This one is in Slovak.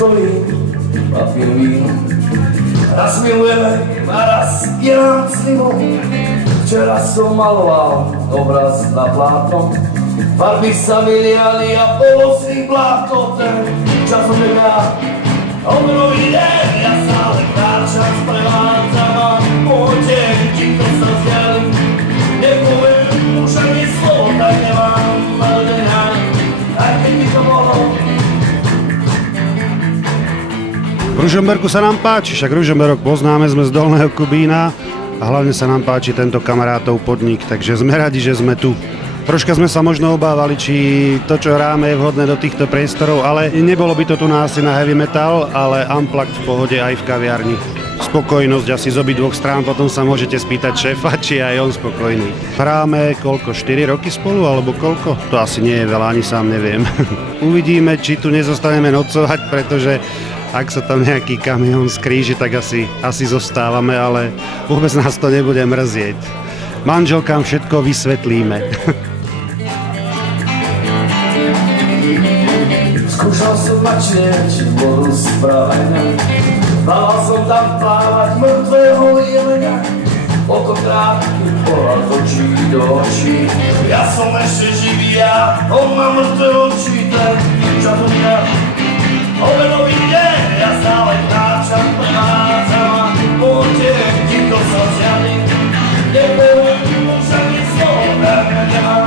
stojím a pijem víno. Raz milujeme a raz je nám cnivo. Včera som maloval obraz na plátno, farby sa vyliali a bolo z nich bláto. Ten čas odbeká, obnoví deň, ja stále kráčam, sprevádzam a poďte, ti to sa vzdiali. Nepoviem už ani slovo, tak nemám, ale nehám, aj keď by to mohlo. V Ružomberku sa nám páči, však Ružomberok poznáme, sme z Dolného Kubína a hlavne sa nám páči tento kamarátov podnik, takže sme radi, že sme tu. Troška sme sa možno obávali, či to, čo hráme, je vhodné do týchto priestorov, ale nebolo by to tu asi na heavy metal, ale unplugged v pohode aj v kaviarni. Spokojnosť asi z obidvoch strán, potom sa môžete spýtať šéfa, či aj on spokojný. Hráme koľko, 4 roky spolu, alebo koľko? To asi nie je veľa, ani sám neviem. Uvidíme, či tu nezostaneme nocovať, pretože ak sa tam nejaký kamión skríži, tak asi zostávame, ale vôbec nás to nebude mrzieť. Manželkám všetko vysvetlíme. Skúšal som mať či vodu spravená. Bával som tam plávať mŕtvého jelenia. Oko trávky pohľad očí do očí. Ja som ešte živý, on má mŕtve oči. Ten čas odňa obenový deň, ja stále kráčam, prevádzam a poďte, ti to sa vzdiali. Nepoviem už ani slovo, tak nemám.